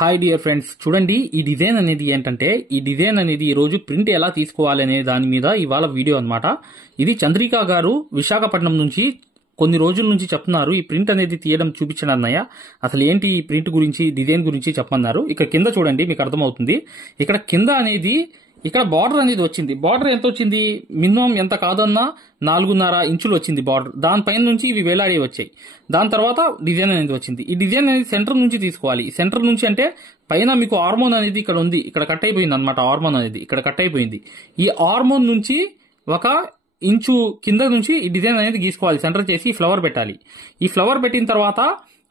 Hi dear friends, చూడండి ఈ design అనేది ఏంటంటే ఈ రోజు ప్రింట్ ఎలా తీసుకోవాలి అనే దాని మీద ఇవాళ వీడియో అన్నమాట. ఇది చంద్రిక గారు విశాఖపట్నం నుంచి కొన్ని రోజుల నుంచి చెప్తున్నారు. ఈ ప్రింట్ అనేది తీయడం చూపించండి అన్నయ్య, అసలు ఏంటి ఈ ప్రింట్ గురించి డిజైన్ గురించి చెప్పమన్నారు. ఇక్కడ కింద చూడండి, మీకు అర్థమవుతుంది. ఇక్కడ కింద అనేది ఇక్కడ బార్డర్ అనేది వచ్చింది. బార్డర్ ఎంత వచ్చింది? మినిమం ఎంత కాదన్నా 4.5 ఇంచులు వచ్చింది బార్డర్. దానిపైన నుంచి ఇవి వేలాడి వచ్చాయి. దాని తర్వాత డిజైన్ అనేది వచ్చింది. ఈ డిజైన్ అనేది సెంటర్ నుంచి తీసుకోవాలి. సెంటర్ నుంచి అంటే పైన మీకు హార్మోన్ అనేది ఇక్కడ ఉంది, ఇక్కడ కట్ అయిపోయింది అనమాట. హార్మోన్ అనేది ఇక్కడ కట్ అయిపోయింది. ఈ హార్మోన్ నుంచి 1 ఇంచు కింద నుంచి ఈ డిజైన్ అనేది గీసుకోవాలి. సెంటర్ చేసి ఫ్లవర్ పెట్టాలి. ఈ ఫ్లవర్ పెట్టిన తర్వాత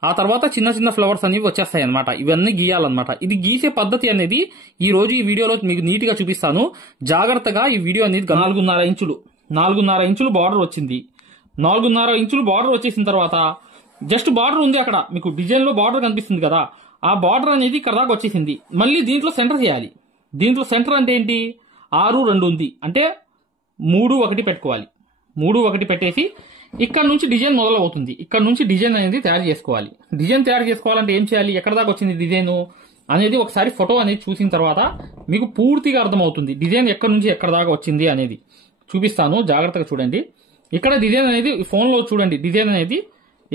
ఆ తర్వాత చిన్న చిన్న ఫ్లవర్స్ అనేవి వచ్చేస్తాయి అనమాట. ఇవన్నీ గీయాలన్నమాట. ఇది గీసే పద్ధతి అనేది ఈ రోజు ఈ వీడియోలో మీకు నీట్ గా చూపిస్తాను. జాగ్రత్తగా ఈ వీడియో అనేది 4.5 ఇంచులు బార్డర్ వచ్చింది. 4.5 ఇంచులు బార్డర్ వచ్చేసిన తర్వాత జస్ట్ బార్డర్ ఉంది అక్కడ, మీకు డిజైన్ లో బార్డర్ కనిపిస్తుంది కదా, ఆ బార్డర్ అనేది ఇక్కడ దాకా వచ్చేసింది. మళ్ళీ దీంట్లో సెంటర్ చేయాలి. దీంట్లో సెంటర్ అంటే ఏంటి? 6, 2 ఉంది అంటే 3, 1 పెట్టుకోవాలి. 3, 1 పెట్టేసి ఇక్కడ నుంచి డిజైన్ మొదలవుతుంది. ఇక్కడ నుంచి డిజైన్ అనేది తయారు చేసుకోవాలి. డిజైన్ తయారు చేసుకోవాలంటే ఏం చేయాలి? ఎక్కడ దాకా వచ్చింది డిజైన్ అనేది ఒకసారి ఫోటో అనేది చూసిన తర్వాత మీకు పూర్తిగా అర్థమవుతుంది. డిజైన్ ఎక్కడ నుంచి ఎక్కడ దాకా వచ్చింది అనేది చూపిస్తాను, జాగ్రత్తగా చూడండి. ఇక్కడ డిజైన్ అనేది ఫోన్లో చూడండి. డిజైన్ అనేది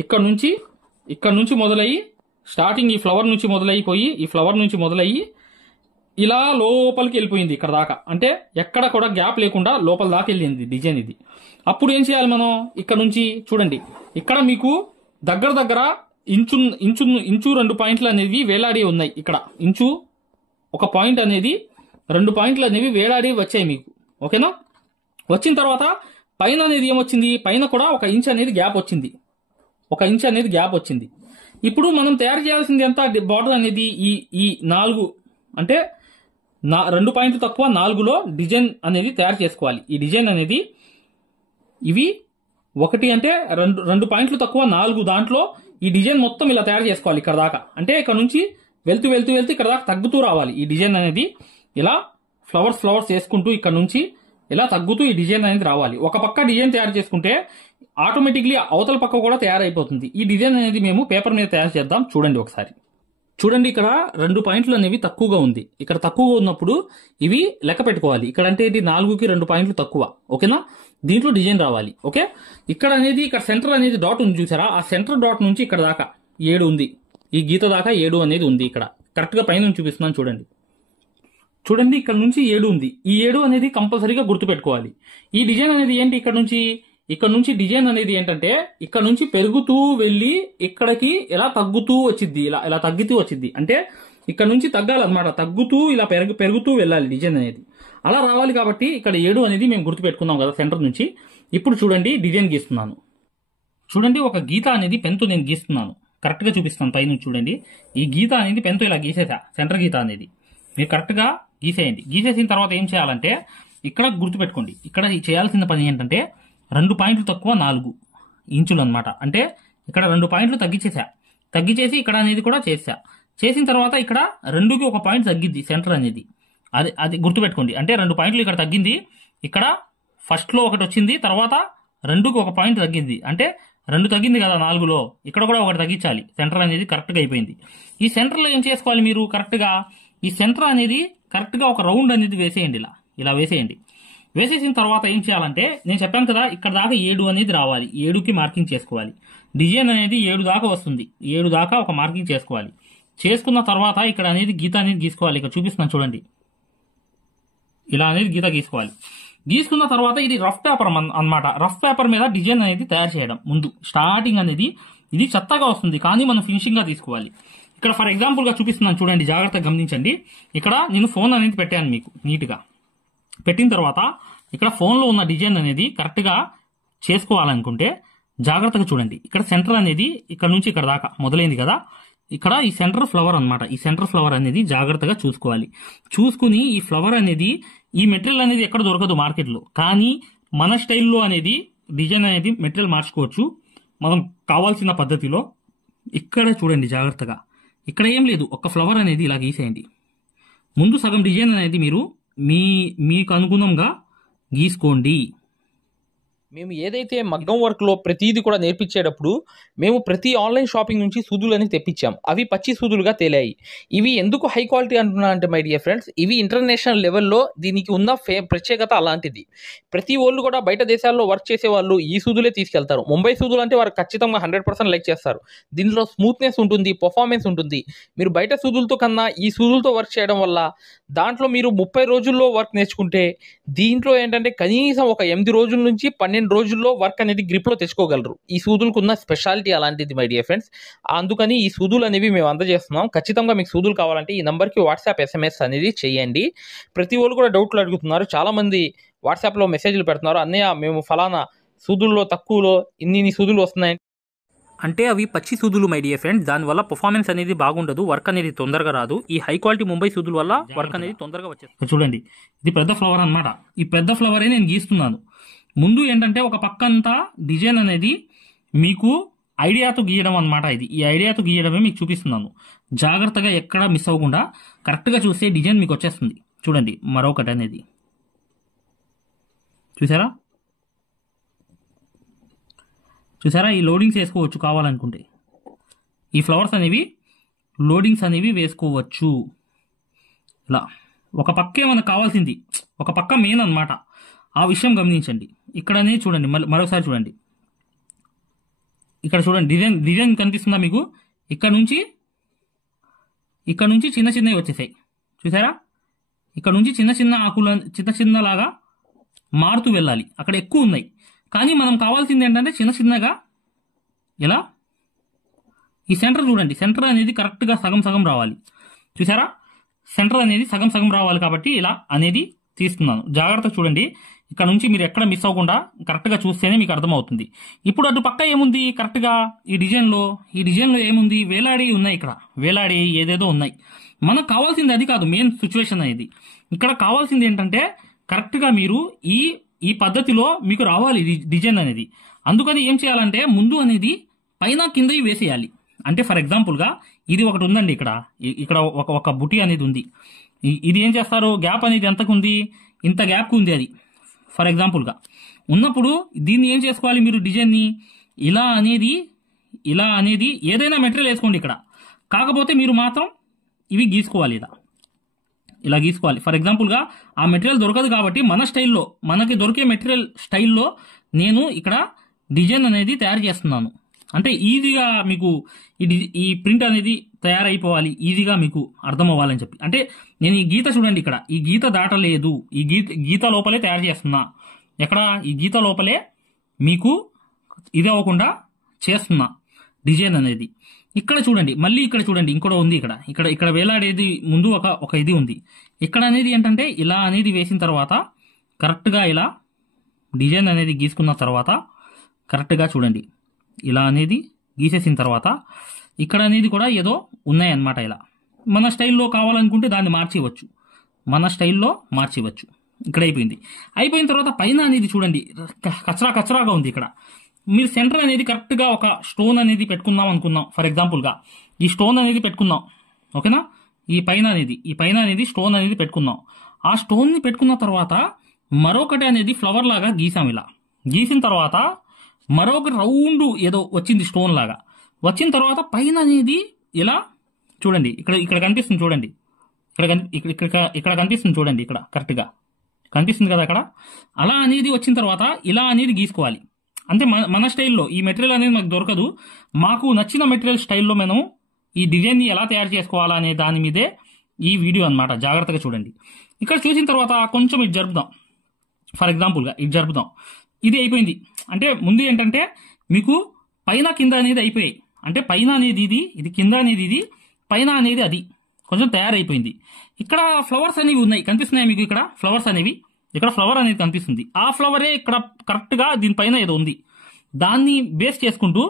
ఇక్కడ నుంచి మొదలయ్యి స్టార్టింగ్ ఈ ఫ్లవర్ నుంచి మొదలైపోయి ఈ ఫ్లవర్ నుంచి మొదలయ్యి ఇలా లోపలికి వెళ్ళిపోయింది ఇక్కడ దాకా. అంటే ఎక్కడ కూడా గ్యాప్ లేకుండా లోపల దాకా వెళ్ళింది డిజైన్ ఇది. అప్పుడు ఏం చేయాలి మనం? ఇక్కడ నుంచి చూడండి, ఇక్కడ మీకు దగ్గర ఇంచు 2 పాయింట్లు అనేవి వేలాడి ఉన్నాయి. ఇక్కడ ఇంచు 1 పాయింట్ అనేది 2 పాయింట్లు అనేవి వేలాడి వచ్చాయి మీకు. ఓకేనా? వచ్చిన తర్వాత పైన అనేది ఏమొచ్చింది? పైన కూడా 1 ఇంచ్ అనేది గ్యాప్ వచ్చింది. 1 ఇంచ్ అనేది గ్యాప్ వచ్చింది. ఇప్పుడు మనం తయారు చేయాల్సింది ఎంత? బార్డర్ అనేది ఈ 4 అంటే 2 పాయింట్లు తక్కువ 4లో డిజైన్ అనేది తయారు చేసుకోవాలి. ఈ డిజైన్ అనేది ఇవి 1 అంటే 2 పాయింట్లు తక్కువ 4, దాంట్లో ఈ డిజైన్ మొత్తం ఇలా తయారు చేసుకోవాలి ఇక్కడ దాకా. అంటే ఇక్కడ నుంచి వెళ్తూ ఇక్కడ దాకా తగ్గుతూ రావాలి. ఈ డిజైన్ అనేది ఇలా ఫ్లవర్స్ చేసుకుంటూ ఇక్కడ నుంచి ఇలా తగ్గుతూ ఈ డిజైన్ అనేది రావాలి. ఒక పక్క డిజైన్ తయారు చేసుకుంటే ఆటోమేటిక్లీ అవతల పక్క కూడా తయారైపోతుంది. ఈ డిజైన్ అనేది మేము పేపర్ మీద తయారు చేద్దాం. చూడండి ఒకసారి. చూడండి, ఇక్కడ 2 పాయింట్లు అనేవి తక్కువగా ఉంది. ఇక్కడ తక్కువగా ఉన్నప్పుడు ఇవి లెక్క పెట్టుకోవాలి. ఇక్కడ అంటే ఏంటి? 4కి 2 పాయింట్లు తక్కువ. ఓకేనా? దీంట్లో డిజైన్ రావాలి. ఓకే, ఇక్కడ సెంటర్ అనేది డాట్ ఉంది చూసారా? ఆ సెంటర్ డాట్ నుంచి ఇక్కడ దాకా 7 ఉంది. ఈ గీత దాకా 7 అనేది ఉంది. ఇక్కడ కరెక్ట్ గా పైన చూపిస్తున్నాను చూడండి. ఇక్కడ నుంచి 7 ఉంది. ఈ 7 అనేది కంపల్సరీగా గుర్తుపెట్టుకోవాలి. ఈ డిజైన్ అనేది ఏంటి? ఇక్కడ నుంచి డిజైన్ అనేది ఏంటంటే ఇక్కడ నుంచి పెరుగుతూ వెళ్ళి ఇక్కడికి ఇలా తగ్గుతూ వచ్చింది. ఇలా తగ్గుతూ వచ్చింది అంటే ఇక్కడ నుంచి తగ్గాలన్నమాట. తగ్గుతూ ఇలా పెరుగుతూ వెళ్ళాలి డిజైన్ అనేది. అలా రావాలి కాబట్టి ఇక్కడ 7 అనేది మేము గుర్తుపెట్టుకున్నాం కదా సెంటర్ నుంచి. ఇప్పుడు చూడండి, డిజైన్ గీస్తున్నాను. చూడండి, ఒక గీత అనేది పెన్తో నేను గీస్తున్నాను. కరెక్ట్ గా చూపిస్తాను పైన చూడండి. ఈ గీత అనేది పెన్తో ఇలా గీసేసా. సెంటర్ గీత అనేది మీరు కరెక్ట్ గా గీసేయండి. గీసేసిన తర్వాత ఏం చేయాలంటే ఇక్కడ గుర్తుపెట్టుకోండి. ఇక్కడ చేయాల్సిన పని ఏంటంటే 2 పాయింట్లు తక్కువ 4 ఇంచులు అనమాట. అంటే ఇక్కడ 2 పాయింట్లు తగ్గించేసి ఇక్కడ అనేది కూడా చేసిన తర్వాత ఇక్కడ 2కి 1 పాయింట్ తగ్గిద్ది సెంటర్ అనేది. అది గుర్తుపెట్టుకోండి. అంటే 2 పాయింట్లు ఇక్కడ తగ్గింది. ఇక్కడ ఫస్ట్ లో 1 వచ్చింది, తర్వాత 2కి 1 పాయింట్ తగ్గింది. అంటే 2 తగ్గింది కదా 4లో, ఇక్కడ కూడా 1 తగ్గించాలి. సెంటర్ అనేది కరెక్ట్ గా అయిపోయింది. ఈ సెంటర్ లో ఏం చేసుకోవాలి మీరు? కరెక్ట్ గా ఈ సెంటర్ అనేది కరెక్ట్ గా ఒక రౌండ్ అనేది వేసేయండి. ఇలా వేసేయండి. వేసేసిన తర్వాత ఏం చేయాలంటే నేను చెప్పాను కదా, ఇక్కడ దాకా 7 అనేది రావాలి. 7కి మార్కింగ్ చేసుకోవాలి. డిజైన్ అనేది 7 దాకా వస్తుంది. 7 దాకా ఒక మార్కింగ్ చేసుకోవాలి. చేసుకున్న తర్వాత ఇక్కడ అనేది గీత అనేది గీసుకోవాలి. ఇక్కడ చూపిస్తున్నాను చూడండి. ఇలా అనేది గీత గీసుకోవాలి. గీసుకున్న తర్వాత ఇది రఫ్ పేపర్ అన్నమాట. రఫ్ పేపర్ మీద డిజైన్ అనేది తయారు చేయడం ముందు స్టార్టింగ్ అనేది ఇది చెత్తగా వస్తుంది, కానీ మనం ఫినిషింగ్ గా తీసుకోవాలి. ఇక్కడ ఫర్ ఎగ్జాంపుల్ గా చూపిస్తున్నాను చూడండి, జాగ్రత్తగా గమనించండి. ఇక్కడ నేను ఫోన్ అనేది పెట్టాను మీకు నీట్ గా. పెట్టిన తర్వాత ఇక్కడ ఫోన్ లో ఉన్న డిజైన్ అనేది కరెక్ట్ గా చేసుకోవాలనుకుంటే జాగ్రత్తగా చూడండి. ఇక్కడ సెంటర్ అనేది ఇక్కడ నుంచి ఇక్కడ దాకా మొదలైంది కదా, ఇక్కడ ఈ సెంటర్ ఫ్లవర్ అన్నమాట. ఈ సెంటర్ ఫ్లవర్ అనేది జాగ్రత్తగా చూసుకోవాలి. చూసుకుని ఈ ఫ్లవర్ అనేది ఈ మెటీరియల్ అనేది ఎక్కడ దొరకదు మార్కెట్ లో, కానీ మన స్టైల్లో అనేది డిజైన్ అనేది మెటీరియల్ మార్చుకోవచ్చు మనం కావాల్సిన పద్ధతిలో. ఇక్కడ చూడండి జాగ్రత్తగా. ఇక్కడ ఏం లేదు, ఒక ఫ్లవర్ అనేది ఇలా గీసేయండి. ముందు సగం డిజైన్ అనేది మీరు మీకు అనుగుణంగా గీసుకోండి. మేము ఏదైతే మగ్గం వర్క్లో ప్రతిదీ కూడా నేర్పించేటప్పుడు మేము ప్రతి ఆన్లైన్ షాపింగ్ నుంచి సూదులని తెప్పించాం. అవి పచ్చి సూదులుగా తేలాయి. ఇవి ఎందుకు హై క్వాలిటీ అంటున్నా అంటే మై డియర్ ఫ్రెండ్స్, ఇవి ఇంటర్నేషనల్ లెవెల్లో దీనికి ఉన్న ప్రత్యేకత అలాంటిది. ప్రతి వాళ్ళు కూడా బయట దేశాల్లో వర్క్ చేసే వాళ్ళు ఈ సూదులే తీసుకెళ్తారు. ముంబై సూదులు అంటే వారు ఖచ్చితంగా 100% లైక్ చేస్తారు. దీనిలో స్మూత్నెస్ ఉంటుంది, పర్ఫార్మెన్స్ ఉంటుంది. మీరు బయట సూదులతో కన్నా ఈ సూదులతో వర్క్ చేయడం వల్ల దాంట్లో మీరు 30 రోజుల్లో వర్క్ నేర్చుకుంటే దీంట్లో ఏంటంటే కనీసం ఒక 8 రోజుల నుంచి 12 రోజుల్లో వర్క్ అనేది గ్రిప్లో తెచ్చుకోగలరు. ఈ సూదులకు ఉన్న స్పెషాలిటీ అలాంటిది మై డియర్ ఫ్రెండ్స్. అందుకని ఈ సూదులు అనేవి మేము అందజేస్తున్నాం. ఖచ్చితంగా మీకు సూదులు కావాలంటే ఈ నెంబర్కి వాట్సాప్ SMS అనేది చేయండి. ప్రతి వాళ్ళు కూడా డౌట్లు అడుగుతున్నారు. చాలామంది వాట్సాప్లో మెసేజ్లు పెడుతున్నారు, అన్నయ్య మేము ఫలానా సూదుల్లో తక్కువలో ఇన్ని సూదులు వస్తున్నాయి. అంటే అవి పచ్చి సూదులు మై డియర్ ఫ్రెండ్స్. దానివల్ల పర్ఫార్మెన్స్ అనేది బాగుండదు, వర్క్ అనేది తొందరగా రాదు. ఈ హై క్వాలిటీ ముంబై సూదుల వల్ల వర్క్ అనేది తొందరగా వచ్చేస్తుంది. చూడండి, ఇది పెద్ద ఫ్లవర్ అన్నమాట. ఈ పెద్ద ఫ్లవరే నేను గీస్తున్నాను. ముందు ఏంటంటే ఒక పక్కంతా డిజైన్ అనేది మీకు ఐడియాతో గీయడం అన్నమాట. ఈ ఐడియాతో గీయడమే మీకు చూపిస్తున్నాను. జాగ్రత్తగా ఎక్కడా మిస్ అవ్వకుండా కరెక్ట్గా చూస్తే డిజైన్ మీకు వచ్చేస్తుంది. చూడండి, మరొకటి అనేది చూసారా, ఈ లోడింగ్స్ వేసుకోవచ్చు కావాలనుకుంటే. ఈ ఫ్లవర్స్ అనేవి లోడింగ్స్ అనేవి వేసుకోవచ్చు. ఇలా ఒక పక్కే మనకు కావాల్సింది, ఒక పక్క మెయిన్ అన్నమాట. ఆ విషయం గమనించండి. ఇక్కడనే చూడండి, మరోసారి చూడండి. ఇక్కడ చూడండి, డిజైన్ కనిపిస్తుందా మీకు? ఇక్కడ నుంచి చిన్న చిన్నవి వచ్చేసాయి. చూసారా, ఇక్కడ నుంచి చిన్న చిన్న ఆకులు చిన్నలాగా మారుతూ వెళ్ళాలి. అక్కడ ఎక్కువ ఉన్నాయి. కానీ మనం కావాల్సింది ఏంటంటే చిన్న చిన్నగా ఇలా ఈ సెంటర్ చూడండి. సెంటర్ అనేది కరెక్ట్గా సగం సగం రావాలి. చూసారా, సెంటర్ అనేది సగం సగం రావాలి. కాబట్టి ఇలా అనేది తీస్తున్నాను. జాగ్రత్తగా చూడండి. ఇక్కడ నుంచి మీరు ఎక్కడ మిస్ అవ్వకుండా కరెక్ట్గా చూస్తేనే మీకు అర్థమవుతుంది. ఇప్పుడు అటు పక్క ఏముంది కరెక్ట్గా ఈ డిజైన్లో ఏముంది? వేలాడి ఉన్నాయి. ఇక్కడ వేలాడి ఏదేదో ఉన్నాయి. మనకు కావాల్సింది అది కాదు మెయిన్ సిచ్యువేషన్ అనేది. ఇక్కడ కావాల్సింది ఏంటంటే కరెక్ట్గా మీరు ఈ పద్ధతిలో మీకు రావాలి డిజైన్ అనేది. అందుకని ఏం చేయాలంటే ముందు అనేది పైన కింద వేసేయాలి. అంటే ఫర్ ఎగ్జాంపుల్గా ఇది ఒకటి ఉందండి. ఇక్కడ ఒక బుటీ అనేది ఉంది. ఇది ఏం చేస్తారు, గ్యాప్ అనేది ఎంతకు ఉంది? ఇంత గ్యాప్ ఉంది. అది ఫర్ ఎగ్జాంపుల్గా ఉన్నప్పుడు దీన్ని ఏం చేసుకోవాలి మీరు? డిజైన్ని ఇలా అనేది ఏదైనా మెటీరియల్ వేసుకోండి ఇక్కడ. కాకపోతే మీరు మాత్రం ఇవి గీసుకోవాలి. ఇలా గీసుకోవాలి. ఫర్ ఎగ్జాంపుల్గా ఆ మెటీరియల్ దొరకదు కాబట్టి మన స్టైల్లో, మనకి దొరికే మెటీరియల్ స్టైల్లో నేను ఇక్కడ డిజైన్ అనేది తయారు చేస్తున్నాను. అంటే ఈజీగా మీకు ఈ ప్రింట్ అనేది తయారైపోవాలి, ఈజీగా మీకు అర్థం అవ్వాలని చెప్పి. అంటే నేను ఈ గీత చూడండి, ఇక్కడ ఈ గీత దాటలేదు. ఈ గీత లోపలే తయారు చేస్తున్నా. ఎక్కడ ఈ గీత లోపలే మీకు ఇది అవ్వకుండా చేస్తున్నా డిజైన్ అనేది. ఇక్కడ చూడండి, మళ్ళీ ఇక్కడ చూడండి, ఇంకోటి ఉంది. ఇక్కడ వేలాడేది ముందు ఒక ఇది ఉంది. ఇక్కడ అనేది ఏంటంటే ఇలా అనేది వేసిన తర్వాత కరెక్ట్గా ఇలా డిజైన్ అనేది గీసుకున్న తర్వాత కరెక్ట్గా చూడండి, ఇలా అనేది గీసేసిన తర్వాత ఇక్కడ అనేది కూడా ఏదో ఉన్నాయన్నమాట. ఇలా మన స్టైల్లో కావాలనుకుంటే దాన్ని మార్చేయవచ్చు. ఇక్కడ అయిపోయిన తర్వాత పైన అనేది చూడండి, కచరాగా ఉంది. ఇక్కడ మీరు సెంటర్ అనేది కరెక్ట్గా ఒక స్టోన్ అనేది పెట్టుకుందాం అనుకుందాం. ఫర్ ఎగ్జాంపుల్గా ఈ స్టోన్ అనేది పెట్టుకుందాం, ఓకేనా? ఈ పైన అనేది స్టోన్ అనేది పెట్టుకుందాం. ఆ స్టోన్ని పెట్టుకున్న తర్వాత మరొకటి అనేది ఫ్లవర్ లాగా గీసాం. ఇలా గీసిన తర్వాత మరొక రౌండ్ ఏదో వచ్చింది స్టోన్ లాగా. వచ్చిన తర్వాత పైన అనేది ఇలా చూడండి, ఇక్కడ కనిపిస్తుంది చూడండి, ఇక్కడ కనిపిస్తుంది చూడండి, ఇక్కడ కరెక్ట్గా కనిపిస్తుంది కదా అక్కడ. అలా అనేది వచ్చిన తర్వాత ఇలా అనేది గీసుకోవాలి. అంటే మన స్టైల్లో ఈ మెటీరియల్ అనేది మాకు దొరకదు. మాకు నచ్చిన మెటీరియల్ స్టైల్లో మనం ఈ డిజైన్ని ఎలా తయారు చేసుకోవాలా అనే దాని మీదే ఈ వీడియో అన్నమాట. జాగ్రత్తగా చూడండి. ఇక్కడ చూసిన తర్వాత కొంచెం ఇది జరుపుదాం. ఫర్ ఎగ్జాంపుల్గా ఇది జరుపుదాం. ఇది అయిపోయింది. అంటే ముందు ఏంటంటే మీకు పైన కింద అనేది అయిపోయాయి. అంటే పైన అనేది ఇది కింద అనేది ఇది, పైన అనేది అది కొంచెం తయారైపోయింది. ఇక్కడ ఫ్లవర్స్ అనేవి ఉన్నాయి, కనిపిస్తున్నాయి మీకు. ఇక్కడ ఫ్లవర్స్ అనేవి, ఇక్కడ ఫ్లవర్ అనేది కనిపిస్తుంది. ఆ ఫ్లవరే ఇక్కడ కరెక్ట్గా దీనిపైన ఏదో ఉంది. దాన్ని బేస్ చేసుకుంటూ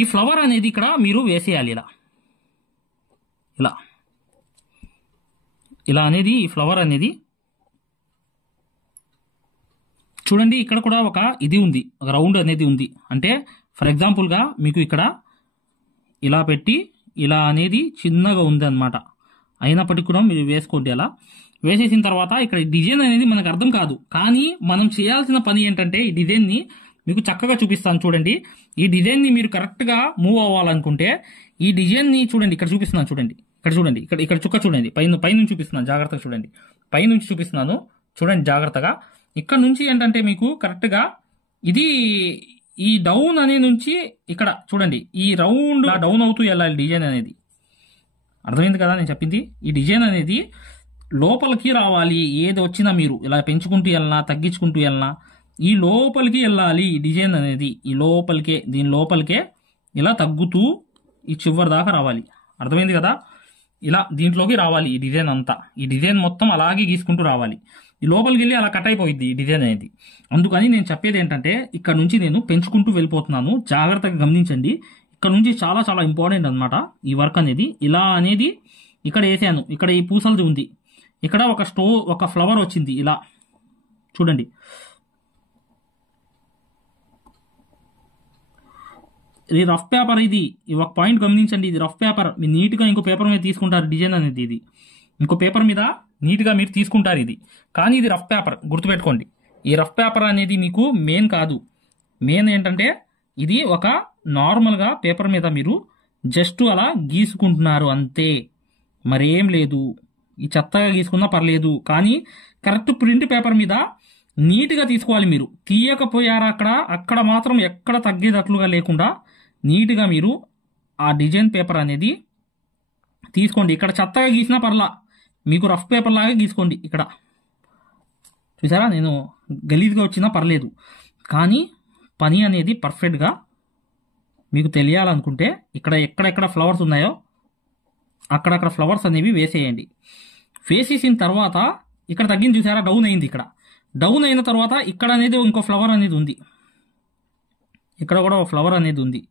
ఈ ఫ్లవర్ అనేది ఇక్కడ మీరు వేసేయాలి. ఇలా అనేది ఈ ఫ్లవర్ అనేది చూడండి. ఇక్కడ కూడా ఒక ఇది ఉంది, ఒక రౌండ్ అనేది ఉంది. అంటే ఫర్ ఎగ్జాంపుల్గా మీకు ఇక్కడ ఇలా పెట్టి ఇలా అనేది చిన్నగా ఉంది అనమాట. అయినప్పటికీ కూడా మీరు వేసుకోండి. అలా వేసేసిన తర్వాత ఇక్కడ డిజైన్ అనేది మనకు అర్థం కాదు. కానీ మనం చేయాల్సిన పని ఏంటంటే ఈ డిజైన్ని మీకు చక్కగా చూపిస్తాను చూడండి. ఈ డిజైన్ని మీరు కరెక్ట్గా మూవ్ అవ్వాలనుకుంటే ఈ డిజైన్ని చూడండి, ఇక్కడ చూపిస్తున్నాను చూడండి, ఇక్కడ చూడండి, ఇక్కడ చుక్క చూడండి, పైనుంచి చూపిస్తున్నాను జాగ్రత్తగా చూడండి, పైనుంచి చూపిస్తున్నాను చూడండి జాగ్రత్తగా. ఇక్కడ నుంచి ఏంటంటే మీకు కరెక్ట్గా ఇది ఈ డౌన్ అనే నుంచి ఇక్కడ చూడండి, ఈ రౌండ్ డౌన్ అవుతూ వెళ్ళాలి డిజైన్ అనేది. అర్థమైంది కదా నేను చెప్పింది? ఈ డిజైన్ అనేది లోపలికి రావాలి. ఏది వచ్చినా మీరు ఇలా పెంచుకుంటూ వెళ్ళినా తగ్గించుకుంటూ వెళ్ళినా ఈ లోపలికి వెళ్ళాలి. ఈ డిజైన్ అనేది ఈ లోపలికే, దీని లోపలికే ఇలా తగ్గుతూ ఈ చివరి దాకా రావాలి. అర్థమైంది కదా? ఇలా దీంట్లోకి రావాలి ఈ డిజైన్ అంతా. ఈ డిజైన్ మొత్తం అలాగే గీసుకుంటూ రావాలి. ఈ లోపలికి వెళ్ళి అలా కట్ అయిపోయింది ఈ డిజైన్ అనేది. అందుకని నేను చెప్పేది ఏంటంటే ఇక్కడ నుంచి నేను పెంచుకుంటూ వెళ్ళిపోతున్నాను. జాగ్రత్తగా గమనించండి. ఇక్కడ నుంచి చాలా చాలా ఇంపార్టెంట్ అనమాట ఈ వర్క్ అనేది. ఇలా అనేది ఇక్కడ వేసాను, ఇక్కడ ఈ పూసలది ఉంది, ఇక్కడ ఒక ఫ్లవర్ వచ్చింది ఇలా చూడండి. ఇది రఫ్ పేపర్, ఇది ఒక పాయింట్ గమనించండి. ఇది రఫ్ పేపర్. మీరు నీట్గా ఇంకో పేపర్ మీద తీసుకుంటారు డిజైన్ అనేది. ఇది ఇంకో పేపర్ మీద నీట్గా మీరు తీసుకుంటారు ఇది, కానీ ఇది రఫ్ పేపర్. గుర్తుపెట్టుకోండి, ఈ రఫ్ పేపర్ అనేది మీకు మెయిన్ కాదు. మెయిన్ ఏంటంటే ఇది ఒక నార్మల్గా పేపర్ మీద మీరు జస్ట్ అలా గీసుకుంటున్నారు అంతే, మరేం లేదు. ఈ చెత్తగా గీసుకున్నా పర్లేదు, కానీ కరెక్ట్ ప్రింట్ పేపర్ మీద నీట్గా తీసుకోవాలి. మీరు తీయకపోయారా అక్కడ మాత్రం ఎక్కడ తగ్గేటట్లుగా లేకుండా నీట్గా మీరు ఆ డిజైన్ పేపర్ అనేది తీసుకోండి. ఇక్కడ చెత్తగా గీసినా పర్లా, మీకు రఫ్ పేపర్ లాగా గీసుకోండి. ఇక్కడ చూసారా, నేను గలీజ్గా వచ్చినా పర్లేదు, కానీ పని అనేది పర్ఫెక్ట్గా మీకు తెలియాలనుకుంటే ఇక్కడ ఎక్కడెక్కడ ఫ్లవర్స్ ఉన్నాయో అక్కడక్కడ ఫ్లవర్స్ అనేవి వేసేయండి. వేసేసిన తర్వాత ఇక్కడ తగ్గింది చూసారా, డౌన్ అయింది. ఇక్కడ డౌన్ అయిన తర్వాత ఇక్కడ అనేది ఇంకో ఫ్లవర్ అనేది ఉంది, ఇక్కడ కూడా ఒక ఫ్లవర్ అనేది ఉంది.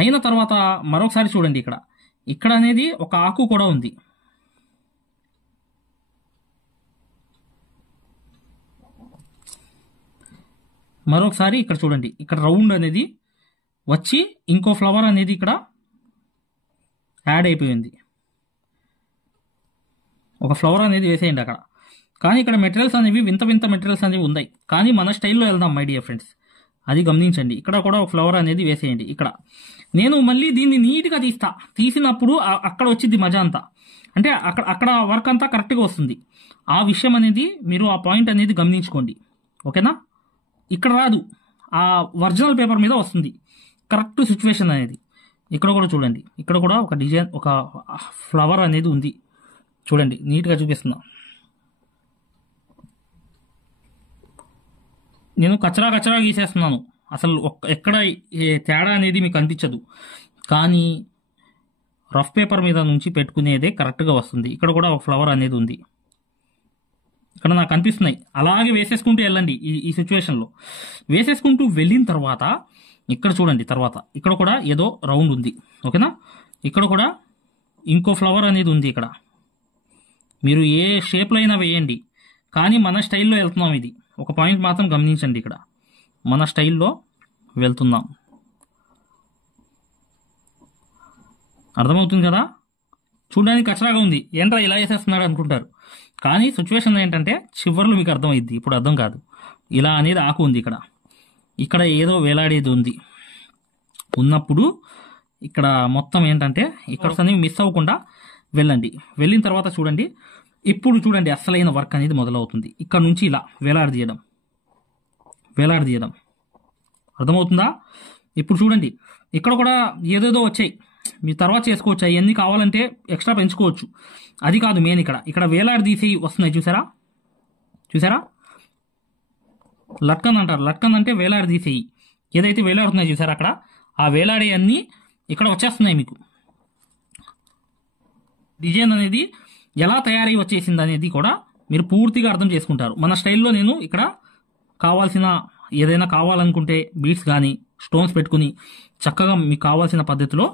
అయిన తర్వాత మరొకసారి చూడండి, ఇక్కడ అనేది ఒక ఆకు కూడా ఉంది. మరొకసారి ఇక్కడ చూడండి, ఇక్కడ రౌండ్ అనేది వచ్చి ఇంకో ఫ్లవర్ అనేది ఇక్కడ యాడ్ అయిపోయింది. ఒక ఫ్లవర్ అనేది వేసేయండి అక్కడ. కానీ ఇక్కడ మెటీరియల్స్ అనేవి వింత వింత మెటీరియల్స్ అనేవి ఉన్నాయి, కానీ మన స్టైల్లో వెళ్దాం మై డియర్ ఫ్రెండ్స్. అది గమనించండి. ఇక్కడ కూడా ఒక ఫ్లవర్ అనేది వేసేయండి. ఇక్కడ నేను మళ్ళీ దీన్ని నీట్గా తీసినప్పుడు అక్కడ వచ్చింది మజా అంతా. అంటే అక్కడ వర్క్ అంతా కరెక్ట్గా వస్తుంది. ఆ విషయం అనేది మీరు ఆ పాయింట్ అనేది గమనించుకోండి, ఓకేనా? ఇక్కడ రాదు, ఆ ఒరిజినల్ పేపర్ మీద వస్తుంది కరెక్ట్ సిచ్యువేషన్ అనేది. ఇక్కడ కూడా చూడండి, ఇక్కడ కూడా ఒక డిజైన్, ఒక ఫ్లవర్ అనేది ఉంది చూడండి, నీట్గా చూపిస్తున్నా. నేను కచ్చరా గీసేస్తున్నాను, అసలు ఎక్కడ తేడా అనేది మీకు అనిపించదు, కానీ రఫ్ పేపర్ మీద నుంచి పెట్టుకునేదే కరెక్ట్గా వస్తుంది. ఇక్కడ కూడా ఒక ఫ్లవర్ అనేది ఉంది, ఇక్కడ నాకు అనిపిస్తున్నాయి. అలాగే వేసేసుకుంటూ వెళ్ళండి. ఈ సిచ్యువేషన్లో వేసేసుకుంటూ వెళ్ళిన తర్వాత ఇక్కడ చూడండి, తర్వాత ఇక్కడ కూడా ఏదో రౌండ్ ఉంది, ఓకేనా? ఇక్కడ కూడా ఇంకో ఫ్లవర్ అనేది ఉంది. ఇక్కడ మీరు ఏ షేప్లో అయినా వేయండి, కానీ మన స్టైల్లో వెళ్తున్నాం. ఇది ఒక పాయింట్ మాత్రం గమనించండి, ఇక్కడ మన స్టైల్లో వెళ్తున్నాం. అర్థమవుతుంది కదా? చూడడానికి కచ్చరాగా ఉంది, ఏంట్రా ఇలా వేసేస్తున్నాడు అనుకుంటారు, కానీ సిచ్యువేషన్ ఏంటంటే చివర్లో మీకు అర్థమైద్ది. ఇప్పుడు అర్థం కాదు. ఇలా అనేది ఆకు ఉంది, ఇక్కడ ఏదో వేలాడేది ఉంది. ఉన్నప్పుడు ఇక్కడ మొత్తం ఏంటంటే ఇక్కడ అనేవి మిస్ అవ్వకుండా వెళ్ళండి. వెళ్ళిన తర్వాత చూడండి, ఇప్పుడు చూడండి అసలైన వర్క్ అనేది మొదలవుతుంది. ఇక్కడ నుంచి ఇలా వేలాడదీయడం. అర్థమవుతుందా? ఇప్పుడు చూడండి, ఇక్కడ కూడా ఏదేదో వచ్చాయి, మీరు తర్వాత చేసుకోవచ్చు. అవన్నీ కావాలంటే ఎక్స్ట్రా పెంచుకోవచ్చు. అది కాదు మెయిన్. ఇక్కడ వేలాడదీసి వస్తున్నాయి, చూసారా? లట్కన్ అంటారు. లట్కన్ అంటే వేలాడదీసేయి. ఏదైతే వేలాడుతున్నాయి చూసారా, అక్కడ ఆ వేలాడే అన్నీ ఇక్కడ వచ్చేస్తున్నాయి. మీకు డిజైన్ అనేది ఎలా తయారై వచ్చేసింది అనేది కూడా మీరు పూర్తిగా అర్థం చేసుకుంటారు. మన స్టైల్లో నేను ఇక్కడ కావాల్సిన ఏదైనా కావాలనుకుంటే బీడ్స్ కానీ స్టోన్స్ పెట్టుకుని చక్కగా మీకు కావాల్సిన పద్ధతిలో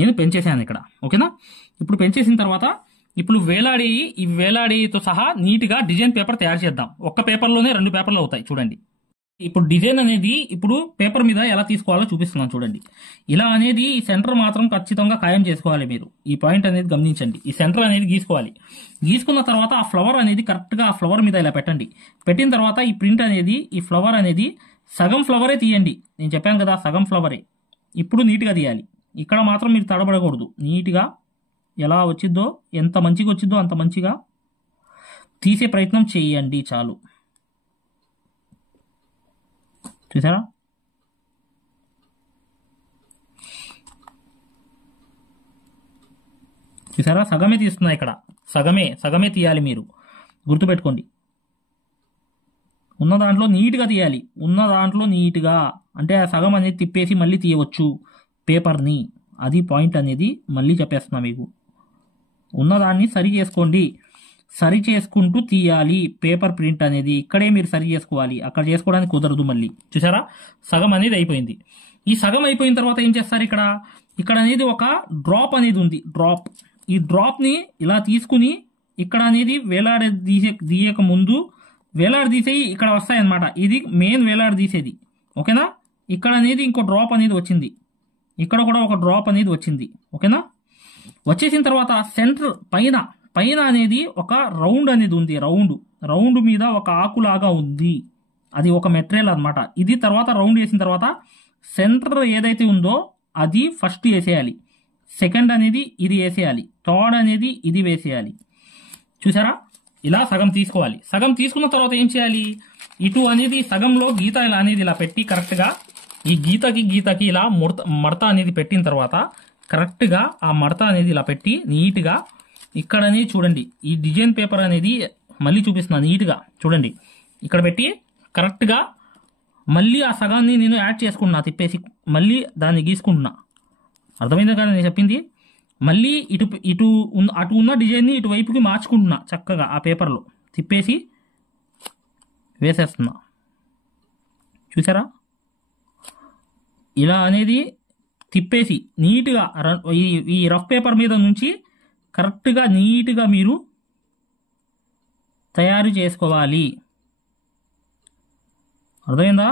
నేను పెంచేసాను ఇక్కడ, ఓకేనా? ఇప్పుడు పెంచేసిన తర్వాత ఇప్పుడు ఈ వేలాడేతో సహా నీట్గా డిజైన్ పేపర్ తయారు చేద్దాం. ఒక్క పేపర్లోనే 2 పేపర్లు అవుతాయి. చూడండి, ఇప్పుడు డిజైన్ అనేది ఇప్పుడు పేపర్ మీద ఎలా తీసుకోవాలో చూపిస్తున్నాను చూడండి. ఇలా అనేది ఈ సెంటర్ మాత్రం ఖచ్చితంగా ఖాయం చేసుకోవాలి. మీరు ఈ పాయింట్ అనేది గమనించండి. ఈ సెంటర్ అనేది గీసుకోవాలి. గీసుకున్న తర్వాత ఆ ఫ్లవర్ అనేది కరెక్ట్గా ఆ ఫ్లవర్ మీద ఇలా పెట్టండి. పెట్టిన తర్వాత ఈ ప్రింట్ అనేది, ఈ ఫ్లవర్ అనేది సగం ఫ్లవరే తీయండి. నేను చెప్పాను కదా సగం ఫ్లవరే. ఇప్పుడు నీట్గా తీయాలి. ఇక్కడ మాత్రం మీరు తడబడకూడదు. నీట్గా ఎలా వచ్చిద్దో, ఎంత మంచిగా వచ్చిద్దో అంత మంచిగా తీసే ప్రయత్నం చేయండి. చాలు. చూసారా? చూసారా? సగమే తీస్తున్నా ఇక్కడ. సగమే తీయాలి. మీరు గుర్తుపెట్టుకోండి. ఉన్న దాంట్లో నీట్గా తీయాలి. ఉన్న దాంట్లో నీట్గా అంటే ఆ సగం అనేది తిప్పేసి మళ్ళీ తీయవచ్చు పేపర్ని. అది పాయింట్ అనేది మళ్ళీ చెప్పేస్తున్నా మీకు. ఉన్నదాన్ని సరి చేసుకోండి. సరి చేసుకుంటూ తీయాలి పేపర్ ప్రింట్ అనేది. ఇక్కడే మీరు సరి చేసుకోవాలి. అక్కడ చేసుకోవడానికి కుదరదు మళ్ళీ. చూసారా? సగం అనేది అయిపోయింది. ఈ సగం అయిపోయిన తర్వాత ఏం చేస్తారు? ఇక్కడ అనేది ఒక డ్రాప్ అనేది ఉంది. ఈ డ్రాప్ని ఇలా తీసుకుని ఇక్కడ అనేది తీయక ముందు వేలాడదీసేయి ఇక్కడ వస్తాయన్నమాట. ఇది మెయిన్ వేలాడదీసేది. ఓకేనా? ఇక్కడ అనేది ఇంకో డ్రాప్ అనేది వచ్చింది. ఇక్కడ కూడా ఒక డ్రాప్ అనేది వచ్చింది. ఓకేనా? వచ్చేసిన తర్వాత సెంటర్ పైన అనేది ఒక రౌండ్ అనేది ఉంది. రౌండ్ మీద ఒక ఆకులాగా ఉంది. అది ఒక మెటీరియల్ అన్నమాట. ఇది తర్వాత రౌండ్ వేసిన తర్వాత సెంటర్ ఏదైతే ఉందో అది ఫస్ట్ వేసేయాలి. సెకండ్ అనేది ఇది వేసేయాలి. థర్డ్ అనేది ఇది వేసేయాలి. చూసారా? ఇలా సగం తీసుకోవాలి. సగం తీసుకున్న తర్వాత ఏం చేయాలి? ఇటు అనేది సగంలో గీత ఇలా అనేది ఇలా పెట్టి కరెక్ట్గా ఈ గీతకి ఇలా మడత అనేది పెట్టిన తర్వాత కరెక్ట్గా ఆ మడత అనేది ఇలా పెట్టి నీట్గా ఇక్కడ అనేది చూడండి. ఈ డిజైన్ పేపర్ అనేది మళ్ళీ చూపిస్తున్నాను. నీట్గా చూడండి. ఇక్కడ పెట్టి కరెక్ట్గా మళ్ళీ ఆ సగాన్ని నేను యాడ్ చేసుకుంటున్నా. తిప్పేసి మళ్ళీ దాన్ని గీసుకుంటున్నా. అర్థమైంది కదా నేను చెప్పింది? మళ్ళీ అటు ఉన్న డిజైన్ని ఇటువైపుకి మార్చుకుంటున్నా. చక్కగా ఆ పేపర్లో తిప్పేసి వేసేస్తున్నా. చూసారా? ఇలా అనేది తిప్పేసి నీట్గా ఈ రఫ్ పేపర్ మీద నుంచి కరెక్ట్గా నీట్గా మీరు తయారు చేసుకోవాలి. అర్థమైందా?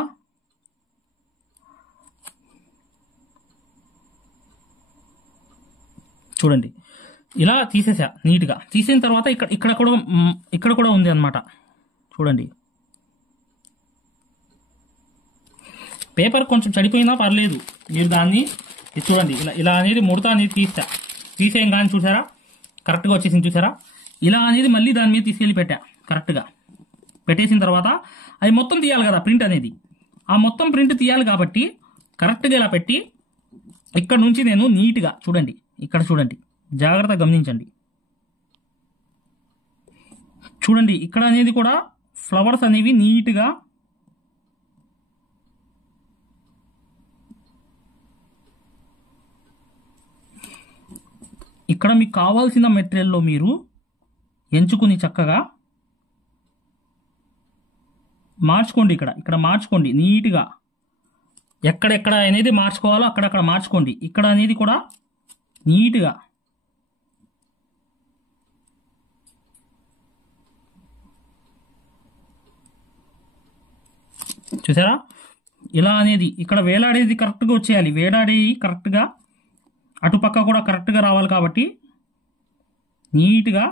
చూడండి. ఇలా తీసేసా నీట్గా. తీసిన తర్వాత ఇక్కడ కూడా ఉంది అన్నమాట. చూడండి. పేపర్ కొంచెం చెడిపోయినా పర్లేదు. మీరు దాన్ని చూడండి ఇలా అనేది ముడత అనేది తీసేయం కానీ చూసారా? కరెక్ట్గా వచ్చేసింది. చూసారా? ఇలా అనేది మళ్ళీ దాని మీద తీసుకెళ్ళి కరెక్ట్గా పెట్టేసిన తర్వాత అది మొత్తం తీయాలి కదా ప్రింట్ అనేది. ఆ మొత్తం ప్రింట్ తీయాలి కాబట్టి కరెక్ట్గా ఇలా పెట్టి ఇక్కడ నుంచి నేను నీట్గా చూడండి. ఇక్కడ చూడండి. జాగ్రత్తగా గమనించండి. చూడండి. ఇక్కడ అనేది కూడా ఫ్లవర్స్ అనేవి నీట్గా ఇక్కడ మీకు కావాల్సిన మెటీరియల్లో మీరు ఎంచుకుని చక్కగా మార్చుకోండి. ఇక్కడ మార్చుకోండి నీట్గా. ఎక్కడెక్కడ అనేది మార్చుకోవాలో అక్కడక్కడ మార్చుకోండి. ఇక్కడ అనేది కూడా నీట్గా చూసారా? ఇలా అనేది ఇక్కడ వేలాడేది కరెక్ట్గా వచ్చేయాలి. వేలాడేది కరెక్ట్గా అటుపక్క కూడా కరెక్ట్గా రావాలి కాబట్టి నీట్గా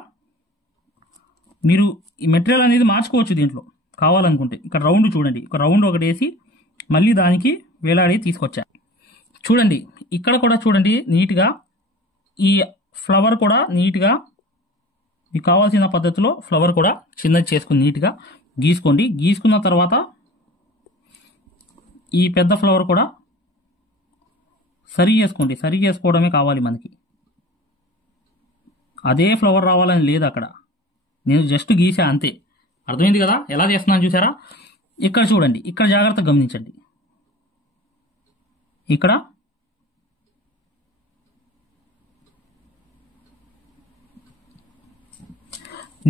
మీరు ఈ మెటీరియల్ అనేది మార్చుకోవచ్చు దీంట్లో కావాలనుకుంటే. ఇక్కడ రౌండ్ చూడండి. ఒక రౌండ్ ఒకటి వేసి మళ్ళీ దానికి వేలాడి తీసుకొచ్చా. చూడండి. ఇక్కడ కూడా చూడండి నీట్గా ఈ ఫ్లవర్ కూడా నీట్గా మీకు కావాల్సిన పద్ధతిలో ఫ్లవర్ కూడా చిన్నది చేసుకుని నీట్గా గీసుకోండి. గీసుకున్న తర్వాత ఈ పెద్ద ఫ్లవర్ కూడా సరి చేసుకోండి. సరి చేసుకోవడమే కావాలి మనకి. అదే ఫ్లవర్ రావాలని లేదు అక్కడ. నేను జస్ట్ గీసా అంతే. అర్థమైంది కదా ఎలా చేస్తున్నాను చూసారా? ఇక్కడ చూడండి. ఇక్కడ జాగ్రత్తగా గమనించండి. ఇక్కడ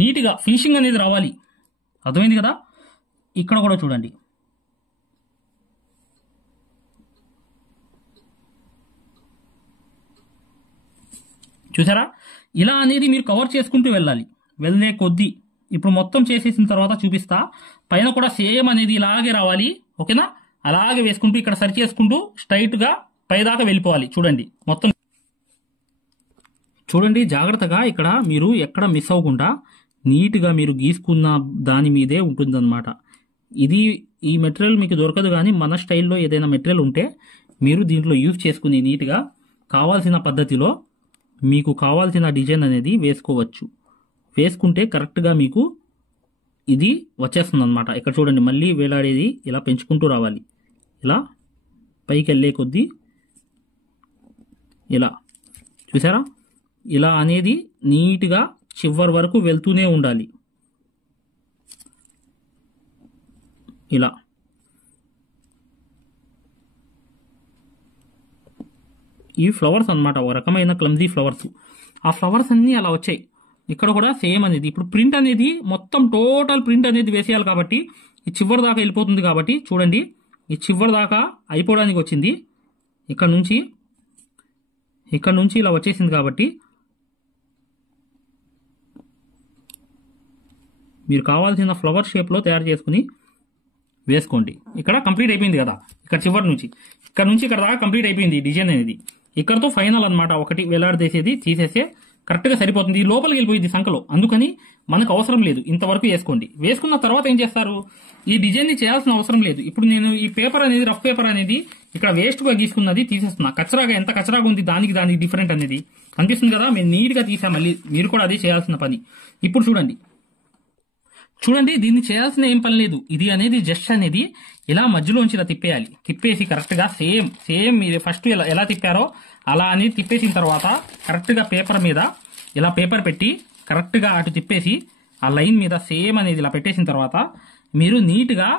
నీట్గా ఫినిషింగ్ అనేది రావాలి. అర్థమైంది కదా? ఇక్కడ కూడా చూడండి. చూసారా? ఇలా అనేది మీరు కవర్ చేసుకుంటూ వెళ్ళే కొద్దీ ఇప్పుడు మొత్తం చేసేసిన తర్వాత చూపిస్తా. పైన కూడా సేమ్ అనేది ఇలాగే రావాలి. ఓకేనా? అలాగే వేసుకుంటూ ఇక్కడ సరి చేసుకుంటూ స్ట్రైట్గా పైదాకా వెళ్ళిపోవాలి. చూడండి. మొత్తం చూడండి జాగ్రత్తగా. ఇక్కడ మీరు ఎక్కడ మిస్ అవ్వకుండా నీట్గా మీరు గీసుకున్న దాని మీదే ఉంటుందన్నమాట. ఈ మెటీరియల్ మీకు దొరకదు, కానీ మన స్టైల్లో ఏదైనా మెటీరియల్ ఉంటే మీరు దీంట్లో యూజ్ చేసుకుని నీట్గా కావాల్సిన పద్ధతిలో మీకు కావాల్సిన డిజైన్ అనేది వేసుకోవచ్చు. వేసుకుంటే కరెక్ట్గా మీకు ఇది వచ్చేస్తుంది అనమాట. ఇక్కడ చూడండి, మళ్ళీ వేలాడేది ఇలా పెంచుకుంటూ రావాలి. ఇలా పైకి వెళ్ళే కొద్దీ ఇలా చూసారా, ఇలా అనేది నీట్గా చివరి వరకు వెళ్తూనే ఉండాలి. ఇలా ఈ ఫ్లవర్స్ అన్నమాట, ఒక రకమైన క్లమ్జీ ఫ్లవర్స్. ఆ ఫ్లవర్స్ అన్నీ అలా వచ్చాయి. ఇక్కడ కూడా సేమ్ అనేది. ఇప్పుడు ప్రింట్ అనేది మొత్తం టోటల్ ప్రింట్ అనేది వేసేయాలి కాబట్టి ఈ చివరి దాకా వెళ్ళిపోతుంది. కాబట్టి చూడండి, ఈ చివరి దాకా అయిపోవడానికి వచ్చింది. ఇక్కడ నుంచి ఇలా వచ్చేసింది. కాబట్టి మీరు కావాల్సిన ఫ్లవర్ షేప్లో తయారు చేసుకుని వేసుకోండి. ఇక్కడ కంప్లీట్ అయిపోయింది కదా, ఇక్కడ చివరి నుంచి ఇక్కడ దాకా కంప్లీట్ అయిపోయింది డిజైన్ అనేది. ఇక్కడతో ఫైనల్ అనమాట. ఒకటి వేలాడదీసేది తీసేస్తే కరెక్ట్గా సరిపోతుంది. ఈ లోపలికి వెళ్ళిపోయింది సంఖలో, అందుకని మనకు అవసరం లేదు. ఇంతవరకు వేసుకోండి. వేసుకున్న తర్వాత ఏం చేస్తారు, ఈ డిజైన్ని చేయాల్సిన అవసరం లేదు. ఇప్పుడు నేను ఈ పేపర్ అనేది, రఫ్ పేపర్ అనేది ఇక్కడ వేస్ట్గా గీసుకున్నది తీసేస్తున్నా. కచరాగా ఎంత కచరాగా ఉంది, దానికి డిఫరెంట్ అనేది కనిపిస్తుంది కదా. మేము నీట్గా తీసాం. మళ్ళీ మీరు కూడా అదే చేయాల్సిన పని. ఇప్పుడు చూడండి, దీన్ని చేయాల్సిన ఏం పని లేదు. ఇది అనేది జస్ట్ అనేది ఇలా మధ్యలోంచి ఇలా తిప్పేయాలి. తిప్పేసి కరెక్ట్గా సేమ్ మీరు ఫస్ట్ ఎలా తిప్పారో అలా అని తిప్పేసిన తర్వాత కరెక్ట్గా పేపర్ మీద ఇలా పేపర్ పెట్టి కరెక్ట్గా అటు తిప్పేసి ఆ లైన్ మీద సేమ్ అనేది ఇలా పెట్టేసిన తర్వాత మీరు నీట్గా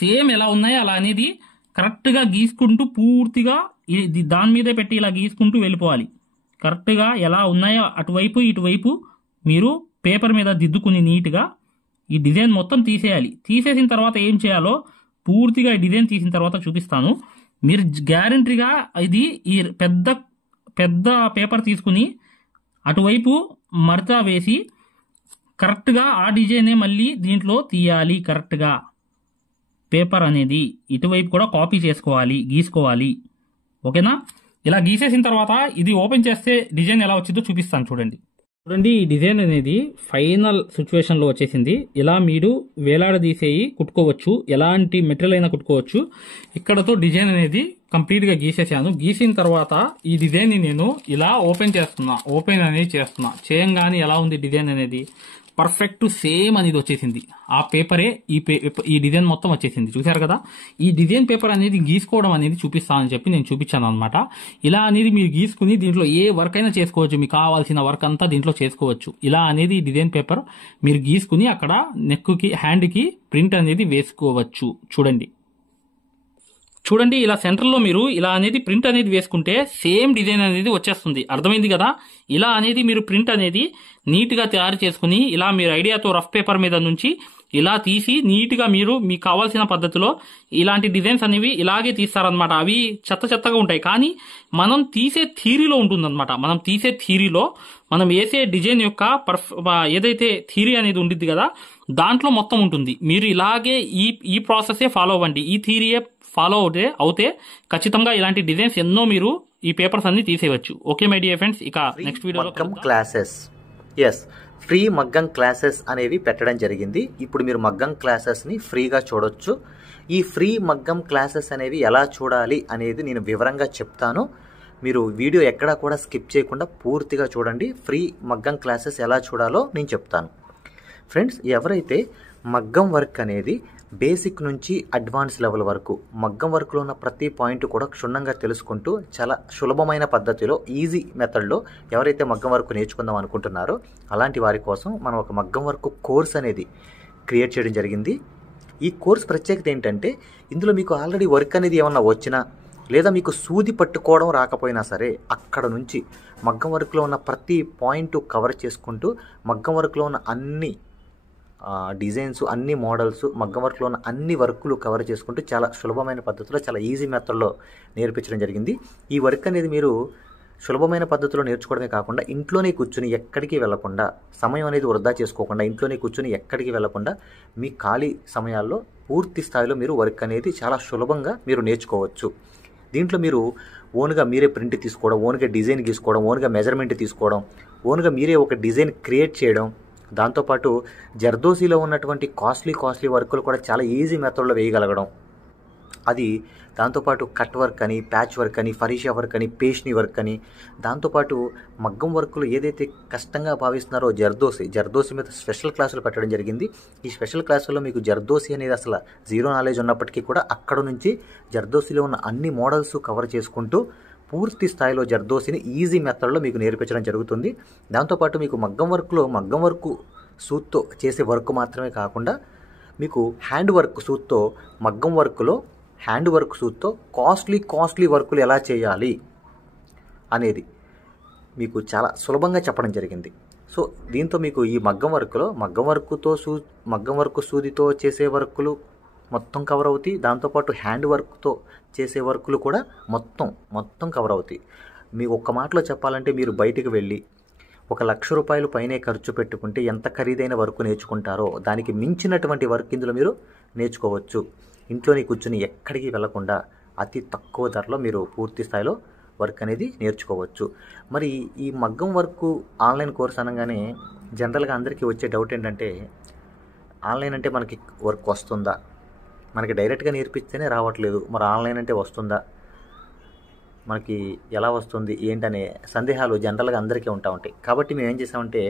సేమ్ ఎలా ఉన్నాయో అలా అనేది కరెక్ట్గా గీసుకుంటూ పూర్తిగా దాని మీదే పెట్టి ఇలా గీసుకుంటూ వెళ్ళిపోవాలి. కరెక్ట్గా ఎలా ఉన్నాయో అటువైపు ఇటువైపు మీరు పేపర్ మీద దిద్దుకుని నీట్గా ఈ డిజైన్ మొత్తం తీసేయాలి. తీసేసిన తర్వాత ఏం చేయాలో పూర్తిగా ఈ డిజైన్ తీసిన తర్వాత చూపిస్తాను. మీరు గ్యారంటీగా ఇది ఈ పెద్ద పేపర్ తీసుకుని అటువైపు మడత వేసి కరెక్ట్గా ఆ డిజైనే మళ్ళీ దీంట్లో తీయాలి. కరెక్ట్గా పేపర్ అనేది ఇటువైపు కూడా కాపీ చేసుకోవాలి, గీసుకోవాలి. ఓకేనా? ఇలా గీసేసిన తర్వాత ఇది ఓపెన్ చేస్తే డిజైన్ ఎలా వచ్చిందో చూపిస్తాను. చూడండి, ఈ డిజైన్ అనేది ఫైనల్ సిచ్యువేషన్లో వచ్చేసింది. ఇలా మీరు వేలాడదీసేయి కుట్టుకోవచ్చు, ఎలాంటి మెటీరియల్ అయినా కుట్టుకోవచ్చు. ఇక్కడతో డిజైన్ అనేది కంప్లీట్గా గీసేసాను. గీసిన తర్వాత ఈ డిజైన్ని నేను ఇలా ఓపెన్ అనేది చేస్తున్నా. చేయంగానే ఎలా ఉంది డిజైన్ అనేది పర్ఫెక్ట్ సేమ్ అనేది వచ్చేసింది. ఆ పేపరే ఈ డిజైన్ మొత్తం వచ్చేసింది. చూసారు కదా, ఈ డిజైన్ పేపర్ అనేది గీసుకోవడం అనేది చూపిస్తానని చెప్పి నేను చూపించాను అనమాట. ఇలా అనేది మీరు గీసుకుని దీంట్లో ఏ వర్క్ అయినా చేసుకోవచ్చు. మీకు కావాల్సిన వర్క్ అంతా దీంట్లో చేసుకోవచ్చు. ఇలా అనేది డిజైన్ పేపర్ మీరు గీసుకుని అక్కడ నెక్కి హ్యాండ్కి ప్రింట్ అనేది వేసుకోవచ్చు. చూడండి, ఇలా సెంటర్లో మీరు ఇలా అనేది ప్రింట్ అనేది వేసుకుంటే సేమ్ డిజైన్ అనేది వచ్చేస్తుంది. అర్థమైంది కదా? ఇలా అనేది మీరు ప్రింట్ అనేది నీట్గా తయారు చేసుకుని ఇలా మీరు ఐడియాతో రఫ్ పేపర్ మీద నుంచి ఇలా తీసి నీట్గా మీరు మీకు కావాల్సిన పద్ధతిలో ఇలాంటి డిజైన్స్ అనేవి ఇలాగే తీస్తారనమాట. అవి చెత్తగా ఉంటాయి, కానీ మనం తీసే థియరీలో ఉంటుందన్నమాట. మనం తీసే థియరీలో మనం వేసే డిజైన్ యొక్క ఏదైతే థియరీ అనేది ఉండిద్ది కదా, దాంట్లో మొత్తం ఉంటుంది. మీరు ఇలాగే ఈ ప్రాసెసే ఫాలో అవ్వండి. ఈ థియరీయే ఫాలో అవుతే ఖచ్చితంగా ఇలాంటి డిజైన్స్ ఎన్నో మీరు ఈ పేపర్స్ అన్ని తీసేయవచ్చు. ఓకే మై డియర్ ఫ్రెండ్స్, ఇక నెక్స్ట్ వీడియోలో క్లాసెస్ ఫ్రీ మగ్గం క్లాసెస్ అనేవి పెట్టడం జరిగింది. ఇప్పుడు మీరు మగ్గం క్లాసెస్ని ఫ్రీగా చూడొచ్చు. ఈ ఫ్రీ మగ్గం క్లాసెస్ అనేవి ఎలా చూడాలి అనేది నేను వివరంగా చెప్తాను. మీరు వీడియో ఎక్కడా కూడా స్కిప్ చేయకుండా పూర్తిగా చూడండి. ఫ్రీ మగ్గం క్లాసెస్ ఎలా చూడాలో నేను చెప్తాను. ఫ్రెండ్స్, ఎవరైతే మగ్గం వర్క్ అనేది బేసిక్ నుంచి అడ్వాన్స్ లెవెల్ వరకు మగ్గం వర్క్లో ఉన్న ప్రతి పాయింట్ కూడా క్షుణ్ణంగా తెలుసుకుంటూ చాలా సులభమైన పద్ధతిలో ఈజీ మెథడ్లో ఎవరైతే మగ్గం వర్క్ నేర్చుకుందాం అనుకుంటున్నారో అలాంటి వారి కోసం మనం ఒక మగ్గం వర్క్ కోర్స్ అనేది క్రియేట్ చేయడం జరిగింది. ఈ కోర్స్ ప్రత్యేకత ఏంటంటే ఇందులో మీకు ఆల్రెడీ వర్క్ అనేది ఏమన్నా వచ్చినా లేదా మీకు సూది పట్టుకోవడం రాకపోయినా సరే అక్కడ నుంచి మగ్గం వర్క్లో ఉన్న ప్రతి పాయింట్ కవర్ చేసుకుంటూ మగ్గం వర్క్లో ఉన్న అన్ని డిజైన్స్, అన్ని మోడల్స్, మగ్గం వర్క్లో ఉన్న అన్ని వర్కులు కవర్ చేసుకుంటూ చాలా సులభమైన పద్ధతిలో చాలా ఈజీ మెథడ్లో నేర్పించడం జరిగింది. ఈ వర్క్ అనేది మీరు సులభమైన పద్ధతిలో నేర్చుకోవడమే కాకుండా ఇంట్లోనే కూర్చుని ఎక్కడికి వెళ్లకుండా, సమయం అనేది వృధా చేసుకోకుండా ఇంట్లోనే కూర్చుని ఎక్కడికి వెళ్లకుండా మీ ఖాళీ సమయాల్లో పూర్తి స్థాయిలో మీరు వర్క్ అనేది చాలా సులభంగా మీరు నేర్చుకోవచ్చు. దీంట్లో మీరు ఓన్గా మీరే ప్రింట్ తీసుకోవడం, ఓన్గా డిజైన్ గీసుకోవడం, ఓన్గా మెజర్మెంట్ తీసుకోవడం, ఓన్గా మీరే ఒక డిజైన్ క్రియేట్ చేయడం, దాంతోపాటు జర్దోసీలో ఉన్నటువంటి కాస్ట్లీ వర్కులు కూడా చాలా ఈజీ మెథడ్లో వేయగలగడం, అది దాంతోపాటు కట్ వర్క్ అని, ప్యాచ్ వర్క్ అని, ఫరీషా వర్క్ అని, పేష్ని వర్క్ అని, దాంతోపాటు మగ్గం వర్కులు ఏదైతే కష్టంగా భావిస్తున్నారో జర్దోసి మీద స్పెషల్ క్లాసులు పెట్టడం జరిగింది. ఈ స్పెషల్ క్లాసుల్లో మీకు జర్దోసి అనేది అసలు జీరో నాలెడ్జ్ ఉన్నప్పటికీ కూడా అక్కడ నుంచి జర్దోసిలో ఉన్న అన్ని మోడల్స్ కవర్ చేసుకుంటూ పూర్తి స్థాయిలో జర్దోసిని ఈజీ మెథడ్లో మీకు నేర్పించడం జరుగుతుంది. దాంతోపాటు మీకు మగ్గం వర్క్ సూత్తో చేసే వర్క్ మాత్రమే కాకుండా మీకు హ్యాండ్ వర్క్ సూత్తో, మగ్గం వర్క్లో హ్యాండ్ వర్క్ సూత్తో కాస్ట్లీ వర్కులు ఎలా చేయాలి అనేది మీకు చాలా సులభంగా చెప్పడం జరిగింది. సో దీంతో మీకు ఈ మగ్గం వర్క్ సూదితో చేసే వర్కులు మొత్తం కవర్ అవుతాయి. దాంతోపాటు హ్యాండ్ వర్క్తో చేసే వర్కులు కూడా మొత్తం కవర్ అవుతాయి. మీకు ఒక్క మాటలో చెప్పాలంటే మీరు బయటికి వెళ్ళి 1,00,000 రూపాయలు పైనే ఖర్చు పెట్టుకుంటే ఎంత ఖరీదైన వర్క్ నేర్చుకుంటారో దానికి మించినటువంటి వర్క్ ఇందులో మీరు నేర్చుకోవచ్చు. ఇంట్లోనే కూర్చుని ఎక్కడికి వెళ్లకుండా అతి తక్కువ ధరలో మీరు పూర్తి స్థాయిలో వర్క్ అనేది నేర్చుకోవచ్చు. మరి ఈ మగ్గం వర్క్ ఆన్లైన్ కోర్స్ అనగానే జనరల్గా అందరికీ వచ్చే డౌట్ ఏంటంటే, ఆన్లైన్ అంటే మనకి వర్క్ వస్తుందా, మనకి డైరెక్ట్గా నేర్పిస్తేనే రావట్లేదు, మరి ఆన్లైన్ అంటే వస్తుందా, మనకి ఎలా వస్తుంది ఏంటనే సందేహాలు జనరల్గా అందరికీ ఉంటాయి. కాబట్టి మేము ఏం చేసామంటే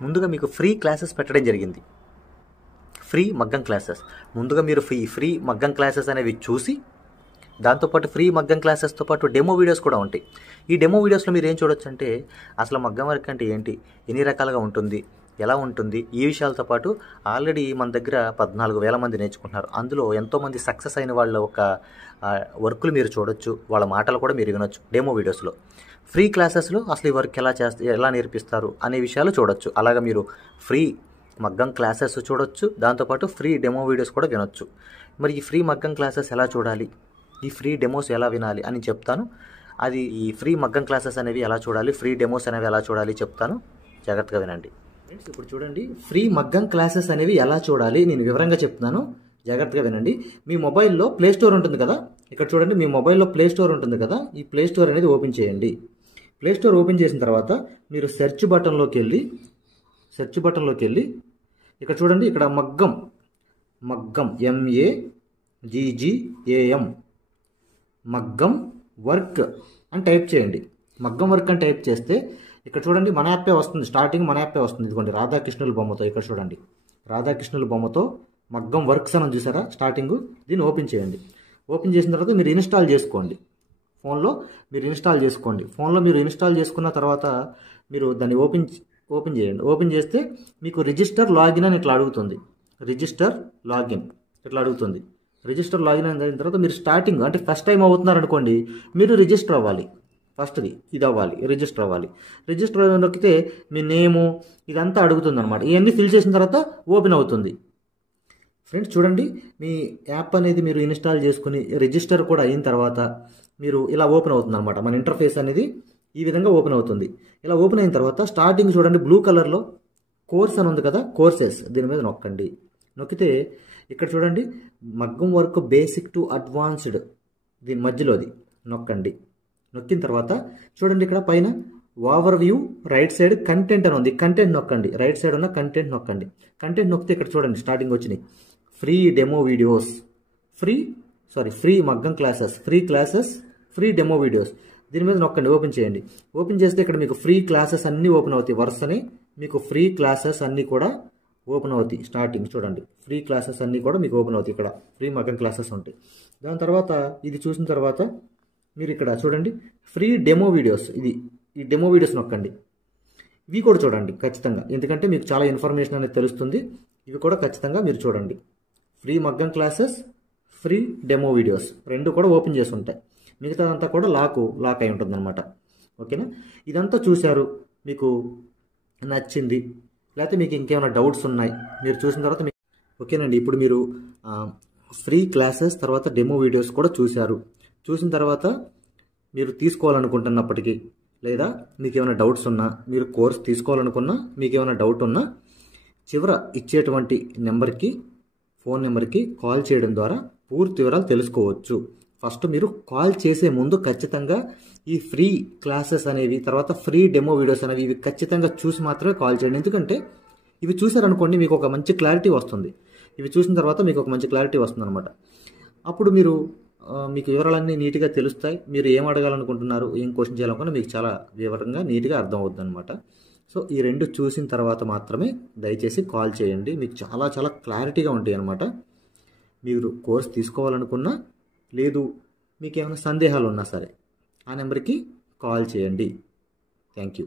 ముందుగా మీకు ఫ్రీ క్లాసెస్ పెట్టడం జరిగింది. ఫ్రీ మగ్గం క్లాసెస్ ముందుగా మీరు ఫ్రీ మగ్గం క్లాసెస్ అనేవి చూసి, దాంతోపాటు ఫ్రీ మగ్గం క్లాసెస్తో పాటు డెమో వీడియోస్ కూడా ఉంటాయి. ఈ డెమో వీడియోస్లో మీరు ఏం చూడొచ్చు అంటే అసలు మగ్గం వర్క్ అంటే ఏంటి, ఎన్ని రకాలుగా ఉంటుంది, ఎలా ఉంటుంది, ఈ విషయాలతో పాటు ఆల్రెడీ మన దగ్గర 14,000 మంది నేర్చుకుంటున్నారు. అందులో ఎంతోమంది సక్సెస్ అయిన వాళ్ళ ఒక వర్కులు మీరు చూడొచ్చు, వాళ్ళ మాటలు కూడా మీరు వినొచ్చు డెమో వీడియోస్లో. ఫ్రీ క్లాసెస్లో అసలు ఈ వర్క్ ఎలా నేర్పిస్తారు అనే విషయాలు చూడొచ్చు. అలాగా మీరు ఫ్రీ మగ్గం క్లాసెస్ చూడొచ్చు, దాంతోపాటు ఫ్రీ డెమో వీడియోస్ కూడా వినొచ్చు. మరి ఈ ఫ్రీ మగ్గం క్లాసెస్ ఎలా చూడాలి, ఈ ఫ్రీ డెమోస్ ఎలా వినాలి అని చెప్తాను. అది ఈ ఫ్రీ మగ్గం క్లాసెస్ అనేవి ఎలా చూడాలి, ఫ్రీ డెమోస్ అనేవి ఎలా చూడాలి చెప్తాను, జాగ్రత్తగా వినండి. ఫ్రెండ్స్ ఇప్పుడు చూడండి, ఫ్రీ మగ్గం క్లాసెస్ అనేవి ఎలా చూడాలి నేను వివరంగా చెప్తున్నాను, జాగ్రత్తగా వినండి. మీ మొబైల్లో ప్లే స్టోర్ ఉంటుంది కదా, ఇక్కడ చూడండి మీ మొబైల్లో ప్లే స్టోర్ ఉంటుంది కదా, ఈ ప్లే స్టోర్ అనేది ఓపెన్ చేయండి. ప్లే స్టోర్ ఓపెన్ చేసిన తర్వాత మీరు సెర్చ్ బటన్లోకి వెళ్ళి ఇక్కడ చూడండి, ఇక్కడ మగ్గం MAGGAM మగ్గం వర్క్ అని టైప్ చేయండి. మగ్గం వర్క్ అని టైప్ చేస్తే ఇక్కడ చూడండి మన యాప్పే వస్తుంది, స్టార్టింగ్ మన యాప్పే వస్తుంది. ఇదిగోండి రాధాకృష్ణుల బొమ్మతో, ఇక్కడ చూడండి రాధాకృష్ణుల బొమ్మతో మగ్గం వర్క్స్ అని చూసారా స్టార్టింగ్, దీన్ని ఓపెన్ చేయండి. ఓపెన్ చేసిన తర్వాత మీరు ఇన్స్టాల్ చేసుకోండి. ఫోన్లో మీరు ఇన్స్టాల్ చేసుకున్న తర్వాత మీరు దాన్ని ఓపెన్ చేయండి. ఓపెన్ చేస్తే మీకు రిజిస్టర్ లాగిన్ అని ఇట్లా అడుగుతుంది. రిజిస్టర్ లాగిన్ అయిన తర్వాత మీరు స్టార్టింగ్ అంటే ఫస్ట్ టైం అవుతున్నారు అనుకోండి, మీరు రిజిస్టర్ అవ్వాలి. ఫస్ట్ది ఇది అవ్వాలి, రిజిస్టర్ అవ్వాలి. రిజిస్టర్ నొక్కితే మీ నేము ఇదంతా అడుగుతుంది అనమాట. ఇవన్నీ ఫిల్ చేసిన తర్వాత ఓపెన్ అవుతుంది. ఫ్రెండ్స్ చూడండి, మీ యాప్ అనేది మీరు ఇన్స్టాల్ చేసుకుని రిజిస్టర్ కూడా అయిన తర్వాత మీరు ఇలా ఓపెన్ అవుతుంది అనమాట. మన ఇంటర్ఫేస్ అనేది ఈ విధంగా ఓపెన్ అవుతుంది. ఇలా ఓపెన్ అయిన తర్వాత స్టార్టింగ్ చూడండి బ్లూ కలర్లో కోర్స్ అని ఉంది కదా, కోర్సెస్ దీని మీద నొక్కండి. నొక్కితే ఇక్కడ చూడండి మగ్గం వర్క్ బేసిక్ టు అడ్వాన్స్డ్ దీని మధ్యలోది నొక్కండి. నొక్కిన తర్వాత చూడండి ఇక్కడ పైన over view right side content అని ఉంది, కంటెంట్ నొక్కండి. రైట్ సైడ్ ఉన్న కంటెంట్ నొక్కండి. కంటెంట్ నొక్కితే ఇక్కడ చూడండి స్టార్టింగ్ వచ్చినాయి ఫ్రీ డెమో వీడియోస్, ఫ్రీ మగ్గం క్లాసెస్, ఫ్రీ డెమో వీడియోస్. దీని మీద నొక్కండి, ఓపెన్ చేయండి. ఓపెన్ చేస్తే ఇక్కడ మీకు ఫ్రీ క్లాసెస్ అన్నీ ఓపెన్ అవుతాయి. వరుసనే మీకు ఫ్రీ క్లాసెస్ అన్నీ కూడా ఓపెన్ అవుతాయి. స్టార్టింగ్ చూడండి ఫ్రీ క్లాసెస్ అన్నీ కూడా మీకు ఓపెన్ అవుతాయి. ఇక్కడ ఫ్రీ మగ్గం క్లాసెస్ ఉంటాయి. దాని తర్వాత ఇది చూసిన తర్వాత మీరు ఇక్కడ చూడండి ఫ్రీ డెమో వీడియోస్, ఈ డెమో వీడియోస్ నొక్కండి. ఇవి కూడా చూడండి ఖచ్చితంగా, ఎందుకంటే మీకు చాలా ఇన్ఫర్మేషన్ అనేది తెలుస్తుంది. ఇవి కూడా ఖచ్చితంగా మీరు చూడండి. ఫ్రీ మగ్గం క్లాసెస్, ఫ్రీ డెమో వీడియోస్ రెండు కూడా ఓపెన్ చేసి ఉంటాయి. మిగతాదంతా కూడా లాక్ అయి ఉంటుంది అనమాట. ఓకేనా, ఇదంతా చూశారు, మీకు నచ్చింది, లేకపోతే మీకు ఇంకేమైనా డౌట్స్ ఉన్నాయి మీరు చూసిన తర్వాత ఓకేనండి. ఇప్పుడు మీరు ఫ్రీ క్లాసెస్ తర్వాత డెమో వీడియోస్ కూడా చూసిన తర్వాత మీరు తీసుకోవాలనుకుంటున్నప్పటికీ, లేదా మీకు ఏమైనా డౌట్స్ ఉన్నా, మీరు కోర్స్ తీసుకోవాలనుకున్నా, మీకు ఏమైనా డౌట్ ఉన్నా చివర ఇచ్చేటువంటి ఫోన్ నెంబర్కి కాల్ చేయడం ద్వారా పూర్తి వివరాలు తెలుసుకోవచ్చు. ఫస్ట్ మీరు కాల్ చేసే ముందు ఖచ్చితంగా ఈ ఫ్రీ క్లాసెస్ అనేవి, తర్వాత ఫ్రీ డెమో వీడియోస్ అనేవి ఇవి ఖచ్చితంగా చూసి మాత్రమే కాల్ చేయండి. ఎందుకంటే ఇవి చూసారనుకోండి మీకు ఒక మంచి క్లారిటీ వస్తుంది. ఇవి చూసిన తర్వాత మీకు ఒక మంచి క్లారిటీ వస్తుంది అనమాట. అప్పుడు మీరు మీకు వివరాలన్నీ నీట్గా తెలుస్తాయి. మీరు ఏం అడగాలనుకుంటున్నారు, ఏం క్వశ్చన్ చేయాలనుకున్నా మీకు చాలా వివరంగా నీట్గా అర్థం అవుతుంది అనమాట. సో ఈ 2 చూసిన తర్వాత మాత్రమే దయచేసి కాల్ చేయండి. మీకు చాలా చాలా క్లారిటీగా ఉంటాయి అనమాట. మీరు కోర్స్ తీసుకోవాలనుకున్నా, లేదు మీకు ఏమైనా సందేహాలు ఉన్నా సరే ఆ నెంబర్కి కాల్ చేయండి. Thank you.